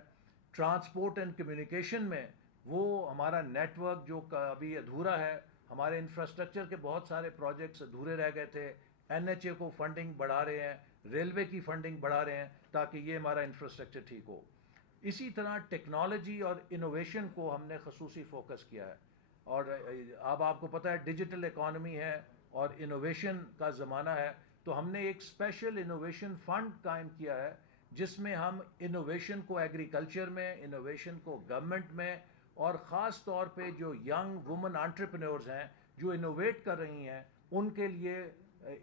ٹرانسپورٹ اینڈ کمیونیکیشن میں وہ ہمارا نیٹ ورک جو ابھی ادھورا ہے، ہمارے انفراسٹرکچر کے بہت سارے پروجیکٹس ادھورے رہ گئے تھے، NHA کو فنڈنگ بڑھا رہے ہیں، ریلوے کی فنڈنگ بڑھا رہے ہیں تاکہ یہ ہمارا انفراسٹرکچر ٹھیک ہو۔ اسی طرح ٹیکنالوجی اور انوویشن کو ہم نے خصوصی فوکس کیا ہے، اور اب آپ کو پتہ ہے ڈیجیٹل اکانومی ہے اور انوویشن کا زمانہ ہے، تو ہم نے ایک اسپیشل انوویشن فنڈ قائم کیا ہے جس میں ہم انوویشن کو ایگریکلچر میں، انوویشن کو گورنمنٹ میں، اور خاص طور پہ جو ینگ وومن انٹرپرینورز ہیں جو انوویٹ کر رہی ہیں ان کے لیے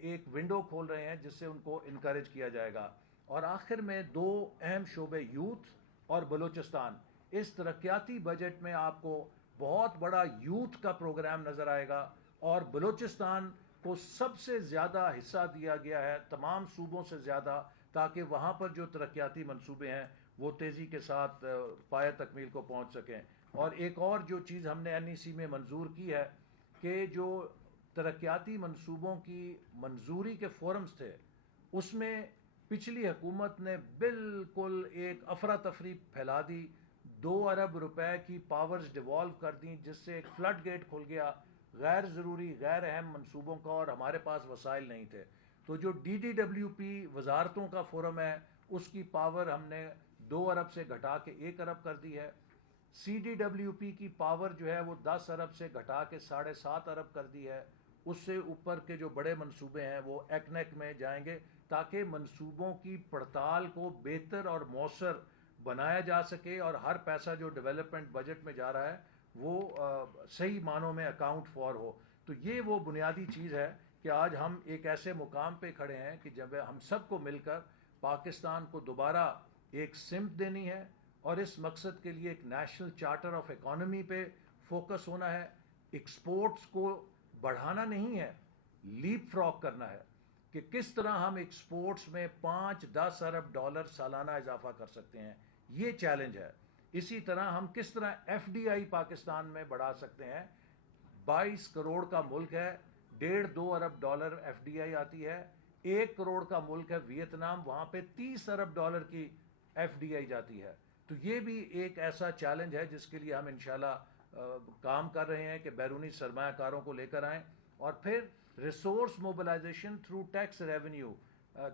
ایک ونڈو کھول رہے ہیں جس سے ان کو انکریج کیا جائے گا۔ اور آخر میں دو اہم شعبے یوتھ اور بلوچستان، اس ترقیاتی بجٹ میں آپ کو بہت بڑا یوتھ کا پروگرام نظر آئے گا، اور بلوچستان کو سب سے زیادہ حصہ دیا گیا ہے تمام صوبوں سے زیادہ، تاکہ وہاں پر جو ترقیاتی منصوبے ہیں وہ تیزی کے ساتھ پایہ تکمیل کو پہنچ سکیں۔ اور ایک اور جو چیز ہم نے NEC میں منظور کی ہے کہ جو ترقیاتی منصوبوں کی منظوری کے فورمز تھے اس میں پچھلی حکومت نے بالکل ایک افراتفری پھیلا دی، 2 ارب روپے کی پاورز ڈیوالو کر دیں، جس سے ایک فلڈ گیٹ کھل گیا غیر ضروری غیر اہم منصوبوں کا، اور ہمارے پاس وسائل نہیں تھے۔ تو جو DDWP وزارتوں کا فورم ہے اس کی پاور ہم نے 2 ارب سے گھٹا کے 1 ارب کر دی ہے۔ CDWP کی پاور جو ہے وہ 10 ارب سے گھٹا کے 7.5 ارب کر دی ہے۔ اس سے اوپر کے جو بڑے منصوبے ہیں وہ ایکنیک میں جائیں گے تاکہ منصوبوں کی پڑتال کو بہتر اور مؤثر بنایا جا سکے، اور ہر پیسہ جو ڈیولپمنٹ بجٹ میں جا رہا ہے وہ صحیح معنوں میں اکاؤنٹ فار ہو۔ تو یہ وہ بنیادی چیز ہے کہ آج ہم ایک ایسے مقام پہ کھڑے ہیں کہ جب ہم سب کو مل کر پاکستان کو دوبارہ ایک سمت دینی ہے، اور اس مقصد کے لیے ایک نیشنل چارٹر آف اکانومی پہ فوکس ہونا ہے، ایکسپورٹس کو بڑھانا نہیں ہے، لیپ فراگ کرنا ہے کہ کس طرح ہم ایکسپورٹس میں 5-10 ارب ڈالر سالانہ اضافہ کر سکتے ہیں، یہ چیلنج ہے۔ اسی طرح ہم کس طرح FDI پاکستان میں بڑھا سکتے ہیں، 22 کروڑ کا ملک ہے، 1.5-2 ارب ڈالر FDI آتی ہے، 1 کروڑ کا ملک ہے ویتنام، وہاں پہ 30 ارب ڈالر کی FDI جاتی ہے۔ تو یہ بھی ایک ایسا چیلنج ہے جس کے لیے ہم انشاءاللہ کام کر رہے ہیں کہ بیرونی سرمایہ کاروں کو لے کر آئیں، اور پھر resource mobilization through tax revenue,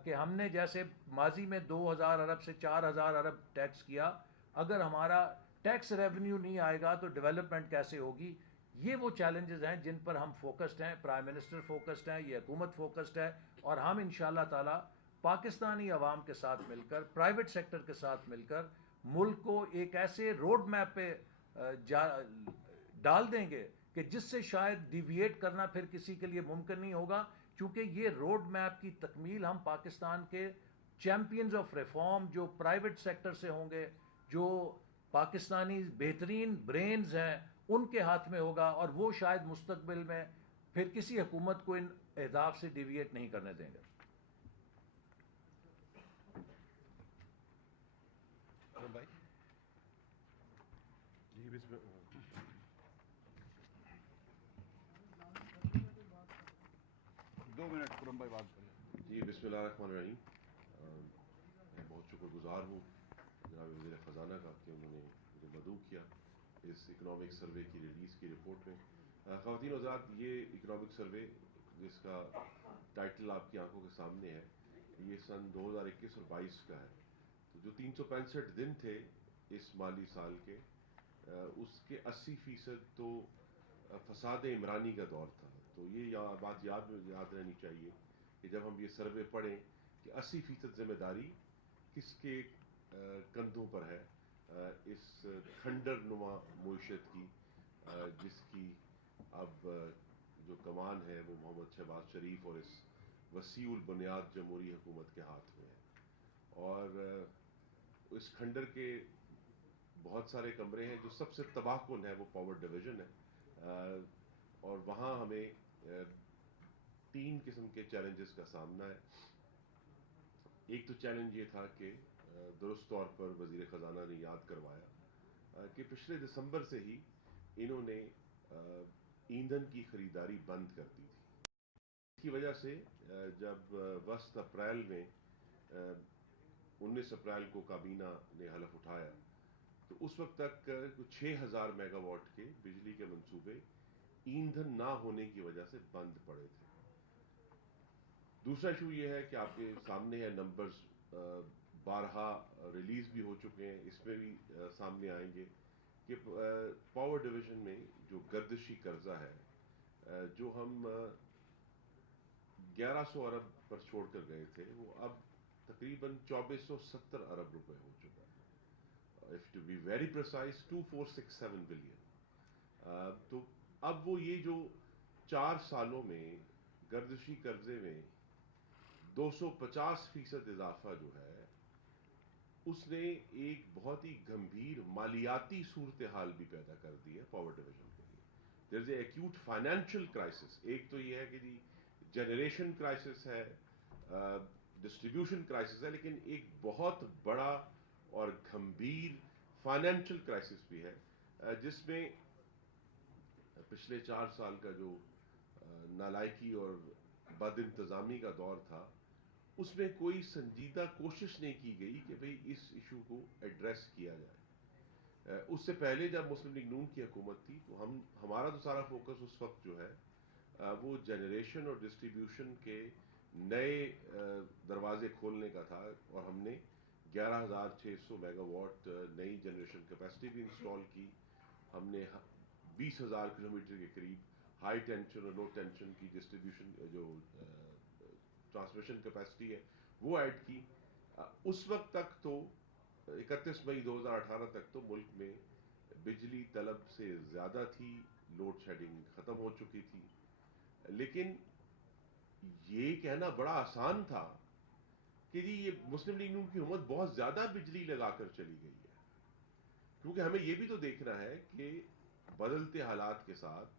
کہ ہم نے جیسے ماضی میں 2000 ارب سے 4000 ارب ٹیکس کیا، اگر ہمارا ٹیکس ریونیو نہیں آئے گا تو ڈیولپمنٹ کیسے ہوگی؟ یہ وہ چیلنجز ہیں جن پر ہم فوکسڈ ہیں، پرائم منسٹر فوکسڈ ہیں، یہ حکومت فوکسڈ ہے، اور ہم انشاءاللہ تعالی پاکستانی عوام کے ساتھ مل کر، پرائیویٹ سیکٹر کے ساتھ مل کر ملک کو ایک ایسے روڈ میپ پہ ڈال دیں گے کہ جس سے شاید ڈیویٹ کرنا پھر کسی کے لیے ممکن نہیں ہوگا، کیونکہ یہ روڈ میپ کی تکمیل ہم پاکستان کے چیمپئنز آف ریفارم جو پرائیویٹ سیکٹر سے ہوں گے، جو پاکستانی بہترین برینز ہیں ان کے ہاتھ میں ہوگا، اور وہ شاید مستقبل میں پھر کسی حکومت کو ان اہداف سے ڈیویٹ نہیں کرنے دیں گے۔ بھائی جی دو منٹ قرم بھائی بات کریں۔ جی بسم اللہ الرحمن الرحیم۔ میں بہت شکر گزار ہوں جناب وزیر خزانہ کا کہ انہوں نے مجھے مدعو کیا اس اکنامک سروے کی ریلیز کی رپورٹ میں۔ خواتین و حضرات، یہ اکنامک سروے جس کا ٹائٹل آپ کی آنکھوں کے سامنے ہے، یہ سن 2021 اور 22 کا ہے۔ تو جو 365 دن تھے اس مالی سال کے، اس کے 80% تو فساد عمرانی کا دور تھا۔ تو یہ بات یاد رہنی چاہیے کہ جب ہم یہ سروے پڑھیں کہ 80% ذمہ داری کس کے کندھوں پر ہے، اس کھنڈر نما معیشت کی جس کی اب جو کمان ہے وہ محمد شہباز شریف اور اس وسیع البنیاد جمہوری حکومت کے ہاتھ میں ہے. اور اس کھنڈر کے بہت سارے کمرے ہیں. جو سب سے تباہ کن ہے وہ پاور ڈویژن ہے, اور وہاں ہمیں 3 قسم کے چیلنجز کا سامنا ہے. ایک تو چیلنج یہ تھا کہ درست طور پر وزیر خزانہ نے یاد کروایا کہ پچھلے دسمبر سے ہی انہوں نے ایندھن کی خریداری بند کر دی تھی. اس کی وجہ سے جب وسط اپریل میں 19 اپریل کو کابینہ نے حلف اٹھایا تو اس وقت تک 6000 میگا واٹ کے بجلی کے منصوبے ایندھن نہ ہونے کی وجہ سے بند پڑے تھے. دوسرا ایشو یہ ہے کہ آپ کے سامنے ہے نمبرز بارہا ریلیز بھی ہو چکے ہیں, اس میں بھی سامنے آئیں گے کہ پاور ڈویژن میں جو گردشی قرضہ ہے جو ہم 1100 ارب پر چھوڑ کر گئے تھے وہ اب تقریباً 2470 ارب روپے ہو چکا ہے. If to be very precise 2467 billion. تو اب وہ یہ جو 4 سالوں میں گردشی قرضے میں 250% اضافہ جو ہے اس نے ایک بہت ہی گمبھیر مالیاتی صورتحال بھی پیدا کر دی ہے پاور ڈویژن کے لیے. دیر از اے ایکیوٹ فائنینشیل کرائسس. ایک تو یہ ہے کہ جی جنریشن کرائسس ہے, ڈسٹریبیوشن کرائسس ہے, لیکن ایک بہت بڑا اور گمبھیر فائنینشیل کرائسس بھی ہے جس میں پچھلے 4 سال کا جو نالائکی اور بد انتظامی کا دور تھا اس میں کوئی سنجیدہ کوشش نہیں کی گئی کہ بھئی اس ایشو کو ایڈریس کیا جائے. اس سے پہلے جب مسلم لیگ نون کی حکومت تھی تو ہمارا تو سارا فوکس اس وقت جو ہے وہ جنریشن اور ڈسٹریبیوشن کے نئے دروازے کھولنے کا تھا, اور ہم نے 11600 میگا واٹ نئی جنریشن کیپیسٹی بھی انسٹال کی. ہم نے 20000 کلومیٹر کے قریب ہائی ٹینشن اور لو ٹینشن کی ڈسٹریبیوشن جو ٹرانسمیشن کیپیسٹی ہے وہ ایڈ کی. اس وقت تک تو 31 مئی 2018 تک تو ملک میں بجلی طلب سے زیادہ تھی, لوڈ شیڈنگ ختم ہو چکی تھی. لیکن یہ کہنا بڑا آسان تھا کہ جی یہ مسلم لیگ نون کی حکومت بہت زیادہ بجلی لگا کر چلی گئی ہے, کیونکہ ہمیں یہ بھی تو دیکھنا ہے کہ بدلتے حالات کے ساتھ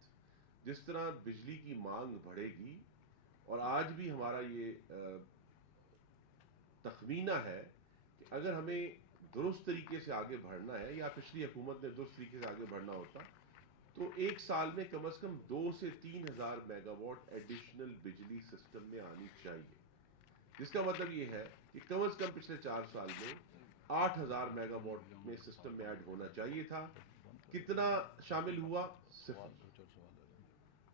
جس طرح بجلی کی مانگ بڑھے گی, اور آج بھی ہمارا یہ تخمینہ ہے کہ اگر ہمیں درست طریقے سے آگے بڑھنا ہے, یا پچھلی حکومت نے درست طریقے سے آگے بڑھنا ہوتا تو ایک سال میں کم از کم 2 سے 3 ہزار میگا واٹ ایڈیشنل بجلی سسٹم میں آنی چاہیے. جس کا مطلب یہ ہے کہ کم از کم پچھلے 4 سال میں 8000 میگا واٹ میں سسٹم میں ایڈ ہونا چاہیے تھا. کتنا شامل ہوا؟ صفر.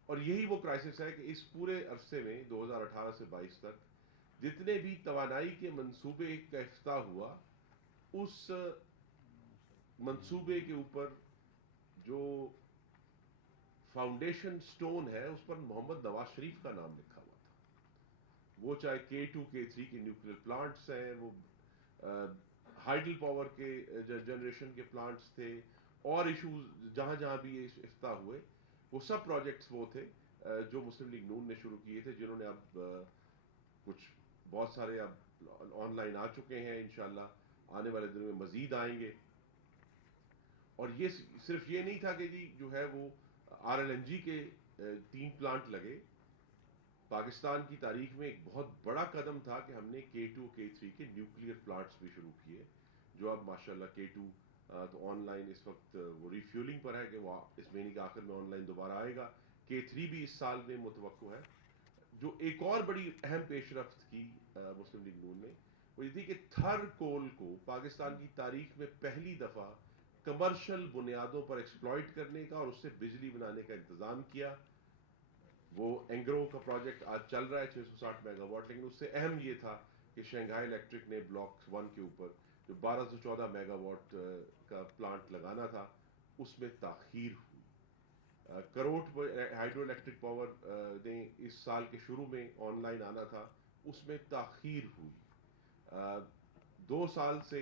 اور یہی وہ کرائسس ہے کہ اس پورے عرصے میں 2018 سے 22 تک جتنے بھی توانائی کے منصوبے کا افتتاح ہوا اس منصوبے کے اوپر جو فاؤنڈیشن سٹون ہے اس پر محمد نواز شریف کا نام لکھا ہوا تھا. وہ چاہے K2 K3 کے نیوکلیر پلانٹس ہیں, وہ ہائیڈل پاور کے جنریشن کے پلانٹس تھے, اور ایشوز جہاں جہاں بھی یہ افتتاح ہوئے وہ سب پروجیکٹس وہ تھے جو مسلم لیگ نون نے شروع کیے تھے, جنہوں نے اب کچھ بہت سارے اب آن لائن آ چکے ہیں, انشاءاللہ آنے والے دنوں میں مزید آئیں گے. اور یہ صرف یہ نہیں تھا کہ جی جو ہے وہ RLNG کے 3 پلانٹ لگے. پاکستان کی تاریخ میں ایک بہت بڑا قدم تھا کہ ہم نے K2 K3 کے نیوکلیر پلانٹس بھی شروع کیے, جو اب ماشاءاللہ K2 تو آن لائن اس وقت وہ ریفیولنگ پر ہے کہ وہ اس مہینے کے آخر میں آن لائن دوبارہ آئے گا. K3 بھی اس سال میں متوقع ہے. جو ایک اور بڑی اہم پیش رفت کی مسلم لیگ نون نے وہ یہ تھی کہ تھر کول کو پاکستان کی تاریخ میں پہلی دفعہ کمرشل بنیادوں پر ایکسپلائٹ کرنے کا اور اس سے بجلی بنانے کا انتظام کیا. وہ اینگرو کا پروجیکٹ آج چل رہا ہے 660 میگا واٹ, لیکن اس سے اہم یہ تھا کہ شنگھائی الیکٹرک نے بلاک 1 کے اوپر جو 1214 میگا واٹ کا پلانٹ لگانا تھا اس میں تاخیر ہوئی. کروٹ ہائیڈرو الیکٹرک پاور نے اس سال کے شروع میں آن لائن آنا تھا, اس میں تاخیر ہوئی. 2 سال سے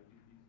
IPPs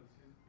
LCs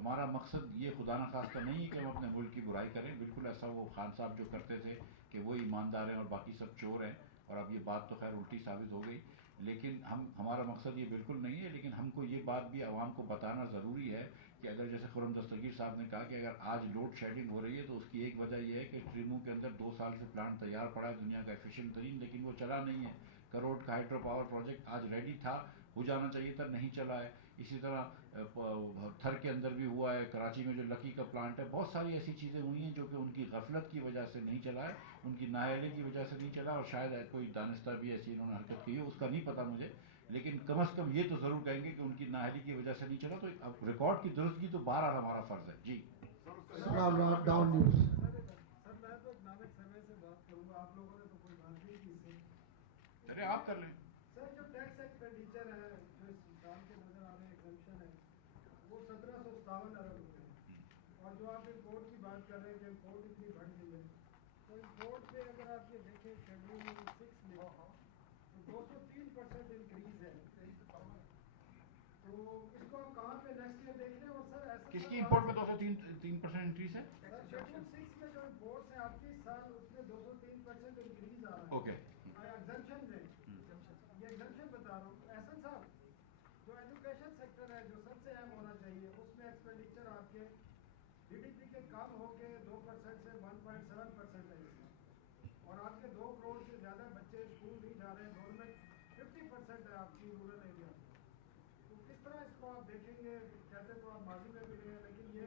ہمارا مقصد یہ خدا نخواستہ نہیں ہے کہ ہم اپنے ملک کی برائی کریں، بالکل ایسا وہ خان صاحب جو کرتے تھے کہ وہ ایماندار ہیں اور باقی سب چور ہیں، اور اب یہ بات تو خیر الٹی ثابت ہو گئی، لیکن ہمارا مقصد یہ بالکل نہیں ہے. لیکن ہم کو یہ بات بھی عوام کو بتانا ضروری ہے کہ اگر جیسے خرم دستگیر صاحب نے کہا کہ اگر آج لوڈ شیڈنگ ہو رہی ہے تو اس کی ایک وجہ یہ ہے کہ ٹریمو کے اندر 2 سال سے پلانٹ تیار پڑا ہے، دنیا کا ایفیشینٹ ترین، لیکن وہ چلا نہیں ہے. کروڑ کا ہائیڈرو پاور پروجیکٹ آج ریڈی تھا، ہو جانا چاہیے تھا، نہیں چلا ہے. اسی طرح تھر کے اندر بھی ہوا ہے، کراچی میں جو لکی کا پلانٹ ہے، بہت ساری ایسی چیزیں ہوئی ہیں جو کہ ان کی غفلت کی وجہ سے نہیں چلا ہے، ان کی نااہلی کی وجہ سے نہیں چلا، اور شاید کوئی دانستہ بھی ایسی انہوں نے حرکت کی ہو، اس کا نہیں پتہ مجھے، لیکن کم از کم یہ تو ضرور کہیں گے کہ ان کی نااہلی کی وجہ سے نہیں چلا. تو اب ریکارڈ کی درستگی تو بہرحال ہمارا فرض ہے. جی ڈاؤن نیوز. سر میں تو اکنامک سروے سے بات کروں گا، آپ لوگوں نے تو کوئی بات نہیں کی اس سے. چلے آپ کر لیں. سر جو ٹیکس ایکسپینڈیچر ہے جو اس سال کے نظر آنے ایگزمپشن ہے وہ 1757 ارب روپے ہے، اور جو آپ امپورٹ کی بات کر رہے ہیں کہ امپورٹ اتنی بڑھ گئی ہے، تو امپورٹ پہ اگر آپ یہ دیکھیں شیڈول 6 میں تو 203% انکریز ہے. تو اس کو ہم کہاں پہ نیکسٹ ایئر دیکھ رہے ہیں؟ اور سر ایسا کس کی امپورٹ میں 203% انکریز ہے؟ سر شیڈول 6 میں جو امپورٹس ہیں آپ کے اس سال اس میں 203% انکریز آ رہا ہے. اوکے. ایگزمپشن میں یہ ایگزمپشن بتا رہا ہوں. احسن صاحب جو ایجوکیشن سیکٹر ہے جو سب سے اہم ہونا چاہیے، اس میں ایکسپینڈیچر آپ کے جی ڈی پی کے کم ہو کے 2% سے 1.7% ہے، اور آپ کے 2 کروڑ سے زیادہ بچے اسکول نہیں جا رہے ہیں. گورنمنٹ 50% ہے آپ کی رورل ایریا. تو کس طرح اس کو آپ دیکھیں گے؟ کہتے تو آپ ماضی میں بھی رہے ہیں، لیکن یہ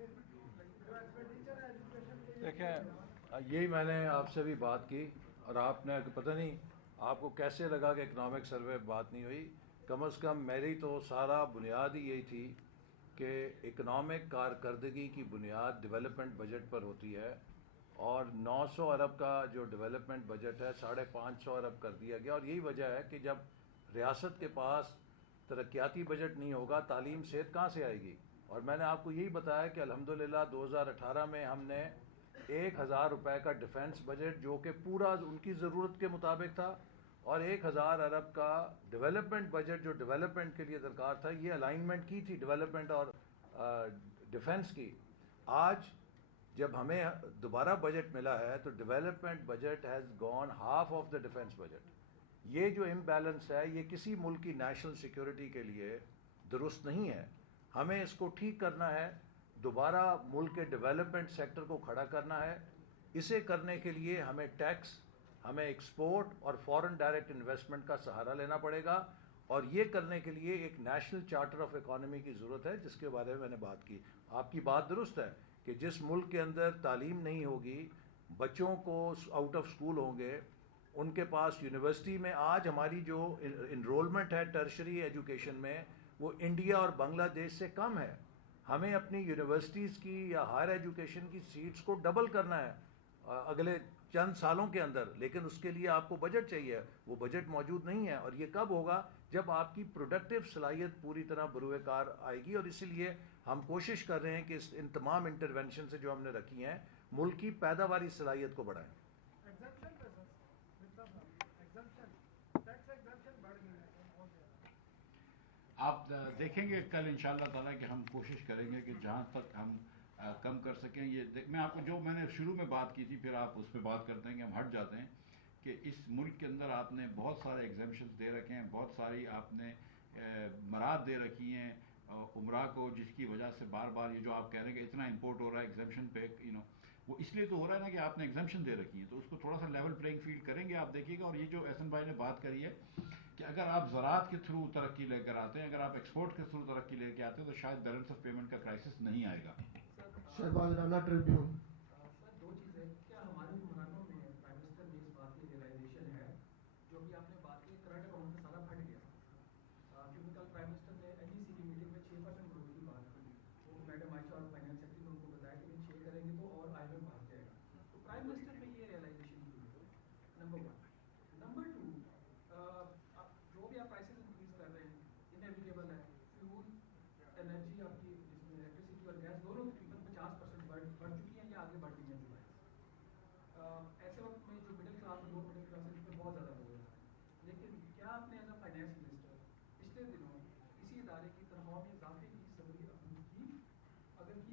جو ایکسپینڈیچر ہے ایجوکیشن کے لیے. دیکھیں یہی میں نے آپ سے بھی بات کی، اور آپ نے پتہ نہیں آپ کو کیسے لگا کہ اکنامک سروے بات نہیں ہوئی. کم از کم میری تو سارا بنیاد ہی یہی تھی کہ اکنامک کارکردگی کی بنیاد ڈیولپمنٹ بجٹ پر ہوتی ہے، اور 900 ارب کا جو ڈیولپمنٹ بجٹ ہے 550 ارب کر دیا گیا. اور یہی وجہ ہے کہ جب ریاست کے پاس ترقیاتی بجٹ نہیں ہوگا، تعلیم صحت کہاں سے آئے گی؟ اور میں نے آپ کو یہی بتایا کہ الحمدللہ 2018 میں ہم نے 1000 روپے کا ڈیفنس بجٹ جو کہ پورا ان کی ضرورت کے مطابق تھا، اور 1000 ارب کا ڈیولپمنٹ بجٹ جو ڈیولپمنٹ کے لیے درکار تھا، یہ الائنمنٹ کی تھی ڈیولپمنٹ اور ڈیفنس کی. آج جب ہمیں دوبارہ بجٹ ملا ہے تو development budget has gone half of the defence budget. یہ جو امبیلنس ہے یہ کسی ملک کی نیشنل سیکیورٹی کے لیے درست نہیں ہے. ہمیں اس کو ٹھیک کرنا ہے، دوبارہ ملک کے ڈیولپمنٹ سیکٹر کو کھڑا کرنا ہے. اسے کرنے کے لیے ہمیں ٹیکس، ہمیں ایکسپورٹ اور فورن ڈائریکٹ انویسٹمنٹ کا سہارا لینا پڑے گا، اور یہ کرنے کے لیے ایک نیشنل چارٹر آف اکانومی کی ضرورت ہے، جس کے بارے میں میں نے بات کی. آپ کی بات درست ہے کہ جس ملک کے اندر تعلیم نہیں ہوگی، بچوں کو آؤٹ آف اسکول ہوں گے، ان کے پاس یونیورسٹی میں آج ہماری جو انرولمنٹ ہے ٹرشری ایجوکیشن میں وہ انڈیا اور بنگلہ دیش سے کم ہے. ہمیں اپنی یونیورسٹیز کی یا ہائر ایجوکیشن کی سیٹس کو ڈبل کرنا ہے اگلے چند سالوں کے اندر، لیکن اس کے لیے آپ کو بجٹ چاہیے. وہ بجٹ موجود نہیں ہے، اور یہ کب ہوگا؟ جب آپ کی پروڈکٹیو صلاحیت پوری طرح بروئے کار آئے گی. اور اسی لیے ہم کوشش کر رہے ہیں کہ ان تمام انٹرونشن سے جو ہم نے رکھی ہیں ملک کی پیداواری صلاحیت کو بڑھائیں. آپ دیکھیں گے کل انشاءاللہ تعالیٰ کہ ہم کوشش کریں گے کہ جہاں تک ہم کم کر سکیں. یہ میں آپ کو جو میں نے شروع میں بات کی تھی، پھر آپ اس پہ بات کرتے ہیں کہ ہم ہٹ جاتے ہیں، کہ اس ملک کے اندر آپ نے بہت سارے ایگزمپشنز دے رکھے ہیں، بہت ساری آپ نے مراد دے رکھی ہیں عمرہ کو، جس کی وجہ سے بار بار یہ جو آپ کہہ رہے ہیں کہ اتنا امپورٹ ہو رہا ہے ایگزمپشن پہ، وہ اس لیے تو ہو رہا ہے نا کہ آپ نے ایگزمپشن دے رکھی ہے. تو اس کو تھوڑا سا لیول پلینگ فیلڈ کریں گے، آپ دیکھیے گا. اور یہ جو احسن بھائی نے بات کری ہے کہ اگر آپ زراعت کے تھرو ترقی لے کر آتے ہیں، اگر آپ ایکسپورٹ کے تھرو ترقی لے کے آتے ہیں، تو شاید بیلنس آف پیمنٹ کا کرائسس نہیں آئے گا. شہباز رانا ٹریبیون. سر 2 چیزیں، کیا ہمارے حکمرانوں میں پرائم منسٹر میں اس بات کی ریئلائزیشن ہے جو بھی آپ نے بات کی کرنٹ اکاؤنٹ سے سارا پھٹ گیا؟ کیونکہ کل پرائم منسٹر نے این ای سی کی میٹنگ میں 6% گروتھ کی بات کی، وہ میڈم عائشہ اور فائنانس سیکرٹری نے ان کو بتایا کہ 6 کریں گے تو اور آئی ایم ایف بھاگ جائے گا. تو پرائم منسٹر میں یہ ریئلائزیشن کی ہے، نمبر 1. نمبر 2، جو بھی آپ پرائسز انکریز کر رہے ہیں انیویٹیبل ہے. فیول، انرجی آپ کی جس میں الیکٹریسٹی اور گیس دونوں تقریباً 50% بڑھ چکی ہیں یا آگے بڑھ رہی ہیں. ایسے وقت میں جو مڈل کلاس اور لوور مڈل کلاس ہے اس پہ بہت زیادہ بوجھ ہے. لیکن کیا آپ نے ایز اے فائنانس منسٹر پچھلے دنوں کسی ادارے کی تنخواہ میں اضافے کی سبھی اپروو کی؟ اگر کی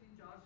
3-4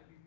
IPP